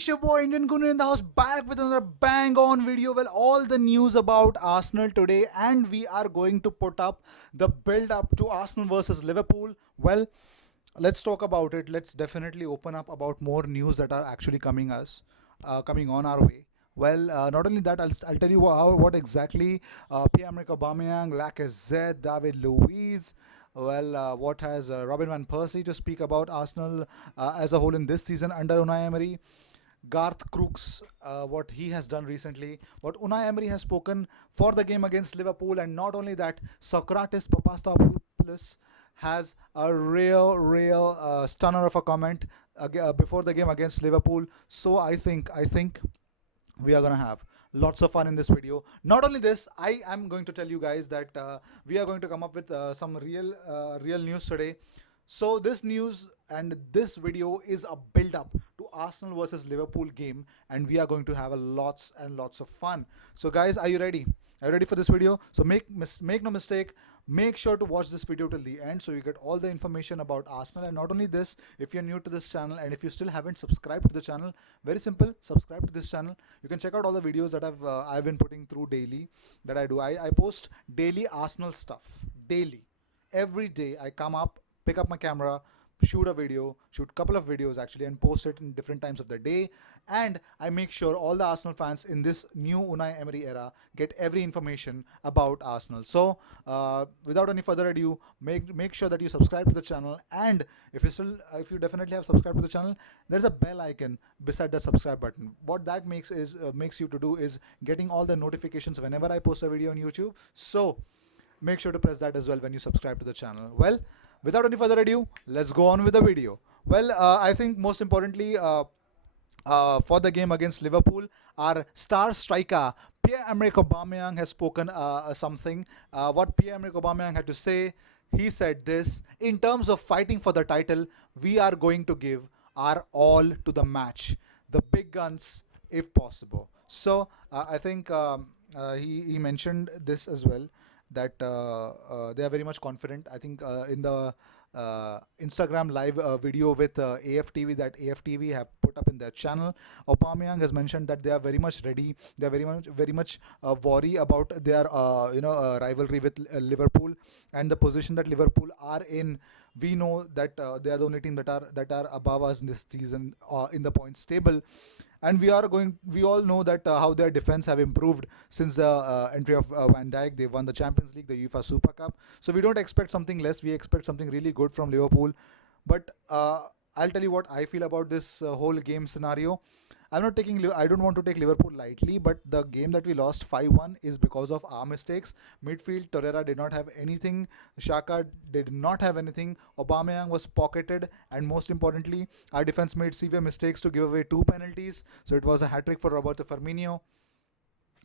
It's your boy Indian Gooner in the house, back with another bang on video. Well, all the news about Arsenal today, and we are going to put up the build up to Arsenal versus Liverpool. Well, let's talk about it. Let's definitely open up about more news that are actually coming on our way. Well, not only that, I'll tell you what exactly Pierre-Emerick Aubameyang, Lacazette, David Luiz. Well, what has Robin van Persie to speak about Arsenal as a whole in this season under Unai Emery? Garth Crooks, what he has done recently, what Unai Emery has spoken for the game against Liverpool, and not only that, Socrates Papastopoulos has a real stunner of a comment before the game against Liverpool. So I think we are going to have lots of fun in this video. Not only this, I am going to tell you guys that we are going to come up with some real news today. So this news and this video is a build up to Arsenal versus Liverpool game, and we are going to have a lots and lots of fun. So guys, are you ready? Are you ready for this video? So make no mistake, make sure to watch this video till the end so you get all the information about Arsenal. And not only this, if you're new to this channel and if you still haven't subscribed to the channel, very simple, subscribe to this channel. You can check out all the videos that I've been putting through daily that I do. I post daily Arsenal stuff, daily. Every day I come up, pick up my camera, shoot a video, shoot a couple of videos actually, and post it in different times of the day. And I make sure all the Arsenal fans in this new Unai Emery era get every information about Arsenal. So without any further ado, make sure that you subscribe to the channel. And if you definitely have subscribed to the channel, there's a bell icon beside the subscribe button. What that makes you to do is getting all the notifications whenever I post a video on YouTube. So make sure to press that as well when you subscribe to the channel. Well, without any further ado, let's go on with the video. Well, I think most importantly, for the game against Liverpool, our star striker Pierre-Emerick Aubameyang has spoken something. What Pierre-Emerick Aubameyang had to say, he said this: in terms of fighting for the title, we are going to give our all to the match, the big guns if possible. So I think he mentioned this as well, that they are very much confident. I think in the Instagram live video with AFTV that AFTV have put up in their channel, Aubameyang has mentioned that they are very much ready. They are very much worry about their rivalry with Liverpool and the position that Liverpool are in. We know that they are the only team that are above us in this season in the points table. And we all know that how their defense have improved since the entry of Van Dijk. They won the Champions League, the UEFA Super Cup. So we don't expect something less. We expect something really good from Liverpool. But I'll tell you what I feel about this whole game scenario. I don't want to take Liverpool lightly, but the game that we lost 5-1 is because of our mistakes. Midfield, Torreira did not have anything. Xhaka did not have anything. Aubameyang was pocketed, and most importantly, our defense made severe mistakes to give away 2 penalties. So it was a hat-trick for Roberto Firmino.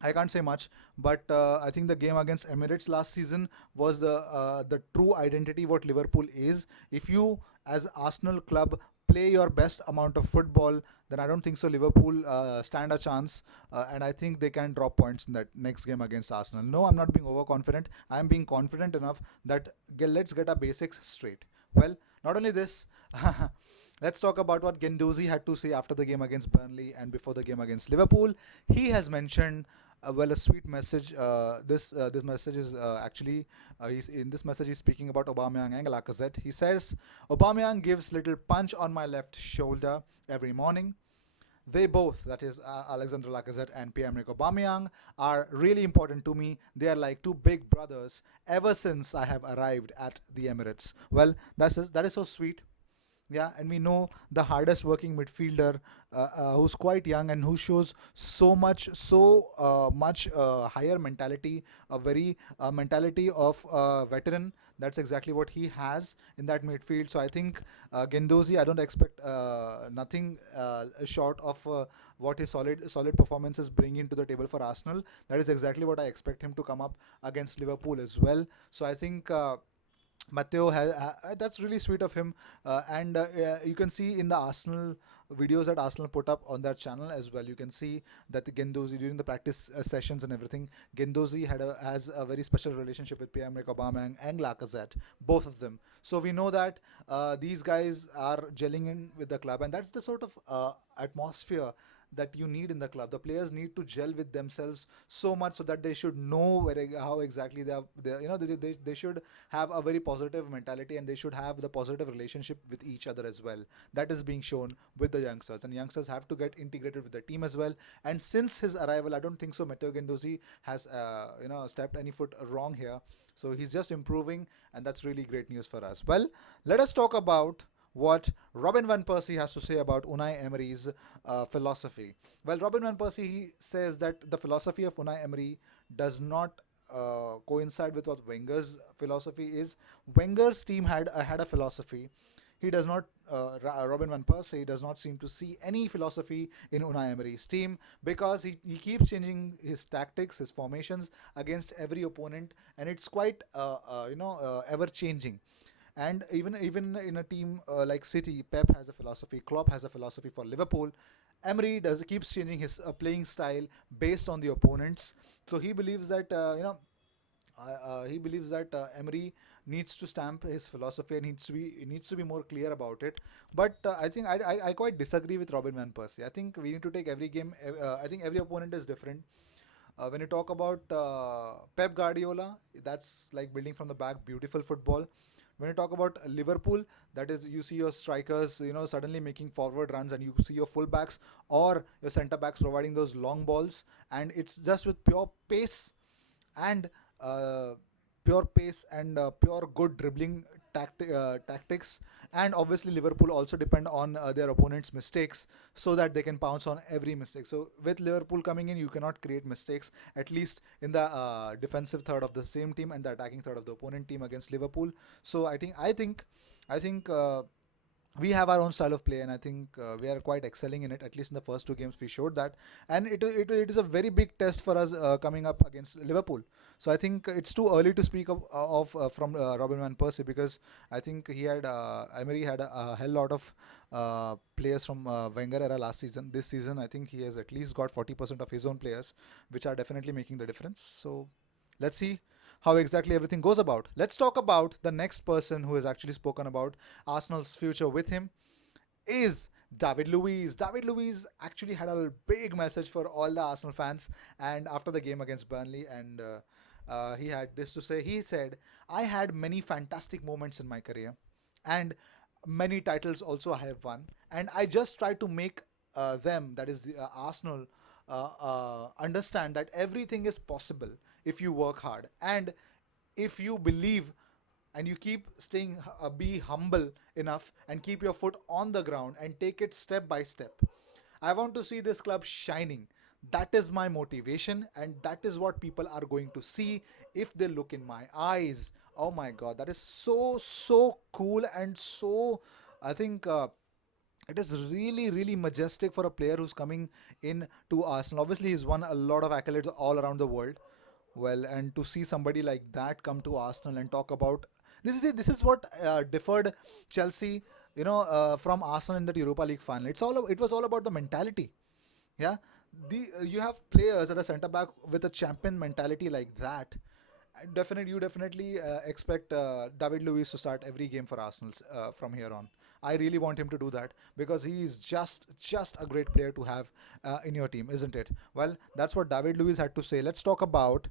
I can't say much, but I think the game against Emirates last season was the true identity what Liverpool is. If you, as Arsenal club, play your best amount of football, then I don't think so Liverpool stand a chance, and I think they can drop points in that next game against Arsenal. No, I'm not being overconfident. I'm being confident enough that let's get our basics straight. Well, not only this, let's talk about what Guendouzi had to say after the game against Burnley and before the game against Liverpool. He has mentioned a sweet message. This message is in this message he's speaking about Aubameyang and Lacazette. He says, Aubameyang gives little punch on my left shoulder every morning. They both, that is Alexander Lacazette and Pierre-Emerick Aubameyang, are really important to me. They are like two big brothers ever since I have arrived at the Emirates. Well, that is so sweet. Yeah, and we know the hardest working midfielder who's quite young and who shows so much higher mentality, a very mentality of veteran. That's exactly what he has in that midfield. So I think Guendouzi, I don't expect nothing short of what his solid performances bring into the table for Arsenal. That is exactly what I expect him to come up against Liverpool as well. So I think Matteo has, that's really sweet of him, and you can see in the Arsenal videos that Arsenal put up on their channel as well, you can see that the Gendozi during the practice sessions and everything, Gendozi has a very special relationship with Pierre-Emerick Aubameyang and Lacazette, both of them. So we know that these guys are gelling in with the club, and that's the sort of atmosphere that you need in the club. The players need to gel with themselves so much so that they should know how exactly they should have a very positive mentality, and they should have the positive relationship with each other as well. That is being shown with the youngsters, and youngsters have to get integrated with the team as well. And since his arrival, I don't think so Matteo Gendozi has stepped any foot wrong here. So he's just improving, and that's really great news for us. Well, let us talk about what Robin Van Persie has to say about Unai Emery's philosophy. Well, Robin Van Persie, he says that the philosophy of Unai Emery does not coincide with what Wenger's philosophy is. Wenger's team had a philosophy. He does not, Robin Van Persie does not seem to see any philosophy in Unai Emery's team, because he keeps changing his tactics, his formations against every opponent, and it's quite ever changing. And even in a team like City, Pep has a philosophy, Klopp has a philosophy for Liverpool. Emery does keeps changing his playing style based on the opponents. So he believes that Emery needs to stamp his philosophy, and needs to be more clear about it. But I think I quite disagree with Robin Van Persie. I think we need to take every game. I think every opponent is different. When you talk about Pep Guardiola, that's like building from the back, beautiful football. When you talk about Liverpool, that is, you see your strikers, suddenly making forward runs, and you see your fullbacks or your centre backs providing those long balls, and it's just with pure pace and uh, pure good dribbling tactics. And obviously Liverpool also depend on their opponent's mistakes so that they can pounce on every mistake. So with Liverpool coming in, you cannot create mistakes, at least in the defensive third of the same team and the attacking third of the opponent team against Liverpool. So I think we have our own style of play, and I think we are quite excelling in it. At least in the first two games we showed that, and it is a very big test for us coming up against Liverpool. So I think it's too early to speak of from Robin Van Persie, because I think Emery had a hell lot of players from Wenger era last season. This season I think he has at least got 40% of his own players, which are definitely making the difference. So let's see how exactly everything goes about. Let's talk about the next person who has actually spoken about Arsenal's future with him is David Luiz. David Luiz actually had a big message for all the Arsenal fans, and after the game against Burnley, and he had this to say. He said, "I had many fantastic moments in my career, and many titles also I have won, and I just try to make them, that is the Arsenal, understand that everything is possible if you work hard, and if you believe, and you keep staying, be humble enough, and keep your foot on the ground and take it step by step. I want to see this club shining. That is my motivation, and that is what people are going to see if they look in my eyes." Oh my god, that is so cool, and so, I think it is really really majestic for a player who's coming in to Arsenal. Obviously he's won a lot of accolades all around the world. Well, and to see somebody like that come to Arsenal and talk about this is what differed Chelsea, from Arsenal in that Europa League final. It was all about the mentality. Yeah, the you have players at the centre back with a champion mentality like that. You definitely expect David Luiz to start every game for Arsenal from here on. I really want him to do that, because he is just a great player to have in your team, isn't it? Well, that's what David Luiz had to say. Let's talk about,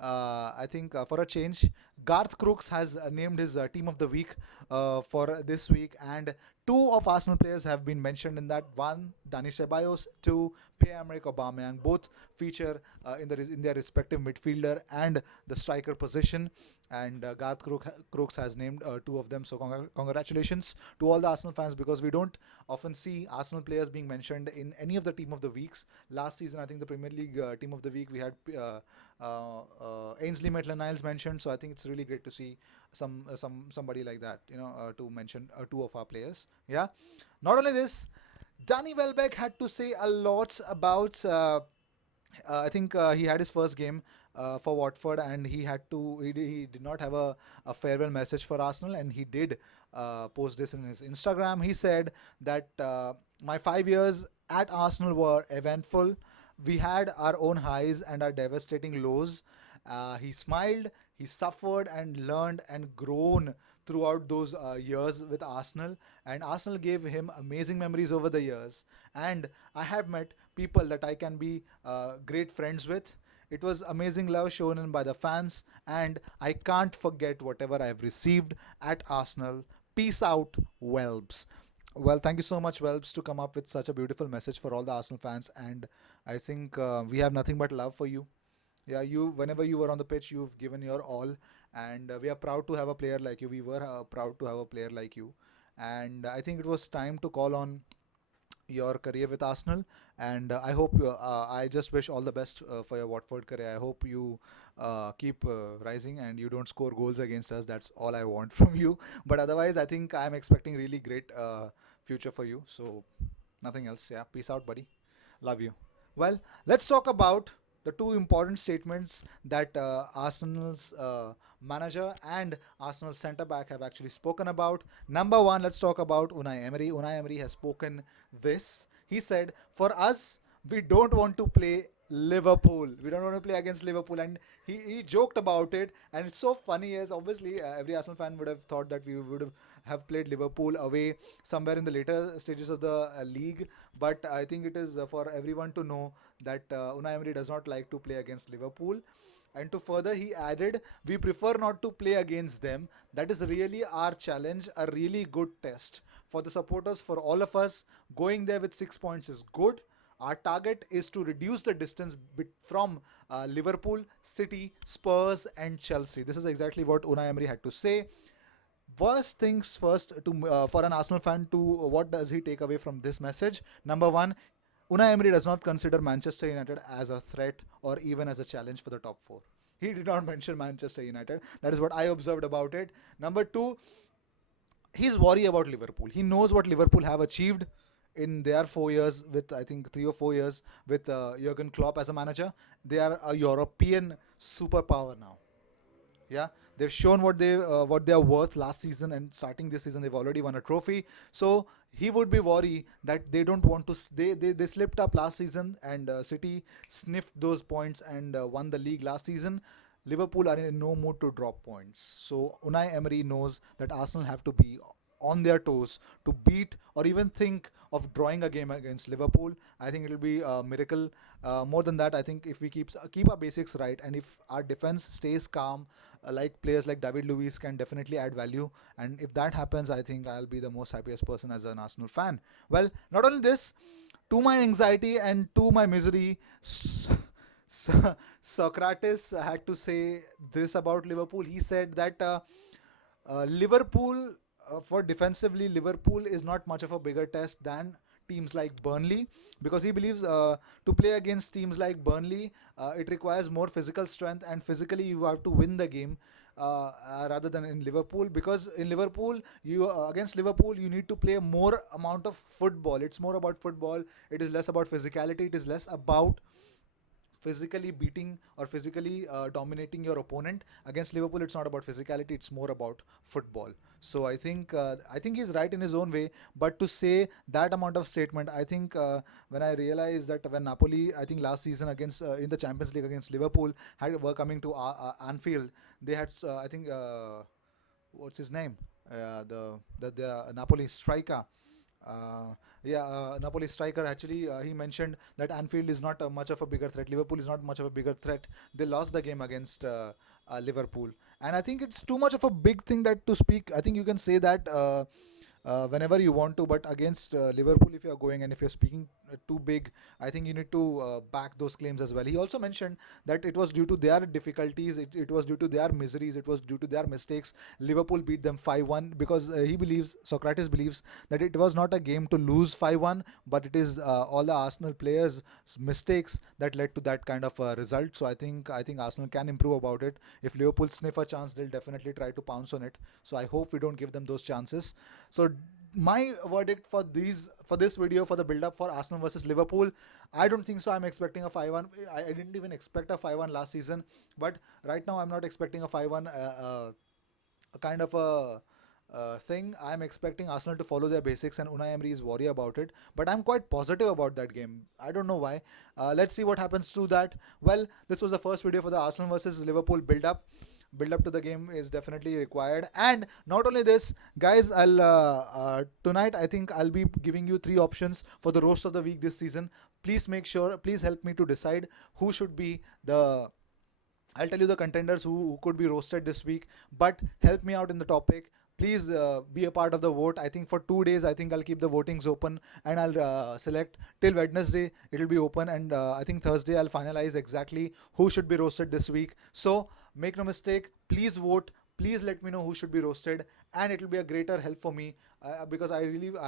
I think, for a change, Garth Crooks has named his team of the week for this week, and two of Arsenal players have been mentioned in that. One, Dani Ceballos; two, Pierre-Emerick Aubameyang. Both feature in their respective midfielder and the striker position, and Crooks has named two of them. So congratulations to all the Arsenal fans, because we don't often see Arsenal players being mentioned in any of the team of the weeks. Last season, I think the Premier League team of the week, we had Ainsley Maitland-Niles mentioned. So I think it's really great to see somebody like that, to mention two of our players. Yeah. Not only this, Danny Welbeck had to say a lot about. I think he had his first game for Watford, and he did not have a farewell message for Arsenal, and he did post this in his Instagram. He said that my 5 years at Arsenal were eventful. We had our own highs and our devastating lows. He smiled, he suffered and learned and grown throughout those years with Arsenal. And Arsenal gave him amazing memories over the years. And I have met people that I can be great friends with. It was amazing love shown in by the fans, and I can't forget whatever I've received at Arsenal. Peace out, Welbs. Well, thank you so much, Welbs, to come up with such a beautiful message for all the Arsenal fans, and I think we have nothing but love for you. Yeah, you whenever you were on the pitch, you've given your all, and we are proud to have a player like you. We were proud to have a player like you, and I think it was time to call on your career with Arsenal, and I hope I just wish all the best for your Watford career. I hope you keep rising and you don't score goals against us. That's all I want from you. But otherwise, I think I'm expecting really great future for you. So nothing else. Yeah, peace out, buddy. Love you. Well, let's talk about the two important statements that Arsenal's manager and Arsenal centre back have actually spoken about. Number one, let's talk about Unai Emery. Unai Emery has spoken this. He said, "For us, we don't want to play Liverpool. We don't want to play against Liverpool." And he joked about it. And it's so funny as obviously every Arsenal fan would have thought that we would have played Liverpool away somewhere in the later stages of the league. But I think it is for everyone to know that Unai Emery does not like to play against Liverpool. And to further, he added, "We prefer not to play against them. That is really our challenge, a really good test. For the supporters, for all of us, going there with 6 points is good. Our target is to reduce the distance from Liverpool, City, Spurs, and Chelsea." This is exactly what Unai Emery had to say. First things first, to for an Arsenal fan, to what does he take away from this message? Number one, Unai Emery does not consider Manchester United as a threat or even as a challenge for the top four. He did not mention Manchester United. That is what I observed about it. Number two, he's worried about Liverpool. He knows what Liverpool have achieved in their 4 years with, I think, 3 or 4 years with Jurgen Klopp as a manager. They are a European superpower now. Yeah, they've shown what they are worth last season, and starting this season they've already won a trophy. So he would be worried that they don't want to they slipped up last season, and City sniffed those points and won the league last season. Liverpool are in no mood to drop points. So Unai Emery knows that Arsenal have to be on their toes to beat or even think of drawing a game against Liverpool. I think it will be a miracle. More than that, I think if we keep our basics right, and if our defense stays calm, like players like David Luiz can definitely add value. And if that happens, I think I'll be the most happiest person as an Arsenal fan. Well, not only this, to my anxiety and to my misery, Socrates had to say this about Liverpool. He said that Liverpool, for defensively, Liverpool is not much of a bigger test than teams like Burnley, because he believes to play against teams like Burnley, it requires more physical strength, and physically you have to win the game rather than in Liverpool, because in Liverpool, you against Liverpool, you need to play more amount of football. It's more about football. It is less about physicality. It is less about physically beating or physically dominating your opponent. Against Liverpool, it's not about physicality, it's more about football. So I think he's right in his own way, but to say that amount of statement, I think when I realized that when Napoli, I think last season against in the Champions League against Liverpool, were coming to Anfield, they had I think what's his name, the Napoli striker, Napoli striker, actually, he mentioned that Anfield is not much of a bigger threat. Liverpool is not much of a bigger threat. They lost the game against Liverpool, and I think it's too much of a big thing that to speak. I think you can say that whenever you want to, but against Liverpool, if you're going and if you're speaking too big, I think you need to back those claims as well. He also mentioned that it was due to their difficulties, it was due to their miseries, it was due to their mistakes. Liverpool beat them 5-1, because Socrates believes that it was not a game to lose 5-1, but it is all the Arsenal players' mistakes that led to that kind of result. So I think Arsenal can improve about it. If Liverpool sniff a chance, they'll definitely try to pounce on it. So I hope we don't give them those chances. So my verdict for this video, for the build up for Arsenal versus Liverpool, I don't think so. I'm expecting a 5-1. I didn't even expect a 5-1 last season, but right now I'm not expecting a 5-1, a kind of a thing. I'm expecting Arsenal to follow their basics, and Unai Emery is worried about it. But I'm quite positive about that game. I don't know why. Let's see what happens to that. Well, this was the first video for the Arsenal versus Liverpool build-up. Build-up to the game is definitely required. And not only this, guys, I'll tonight I think I'll be giving you three options for the roast of the week this season. Please make sure. Please help me to decide who should be the. I'll tell you the contenders who could be roasted this week, but help me out in the topic. Please be a part of the vote. I think for 2 days, I think I'll keep the votings open, and I'll select till Wednesday. It'll be open, and I think Thursday I'll finalize exactly who should be roasted this week. So make no mistake. Please vote. Please let me know who should be roasted, and it will be a greater help for me because I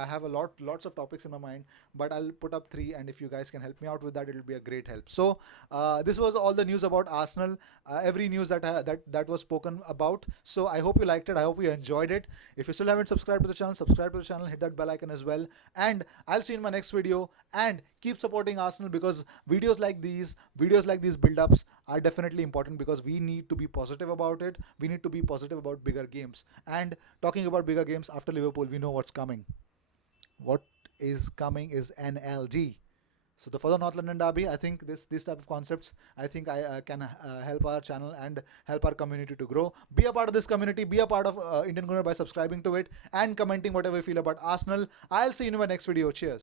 have a lots of topics in my mind, but I'll put up three, and if you guys can help me out with that, it'll be a great help. So this was all the news about Arsenal, every news that was spoken about. So I hope you liked it. I hope you enjoyed it. If you still haven't subscribed to the channel, subscribe to the channel, hit that bell icon as well, and I'll see you in my next video. And keep supporting Arsenal because videos like these build-ups are definitely important because we need to be positive about it. We need to be positive about bigger games. And talking about bigger games after Liverpool, we know what's coming. What is coming is NLD. So for the North London Derby, I think this type of concepts, I think I can help our channel and help our community to grow. Be a part of this community. Be a part of Indian Gooner by subscribing to it and commenting whatever you feel about Arsenal. I'll see you in my next video. Cheers.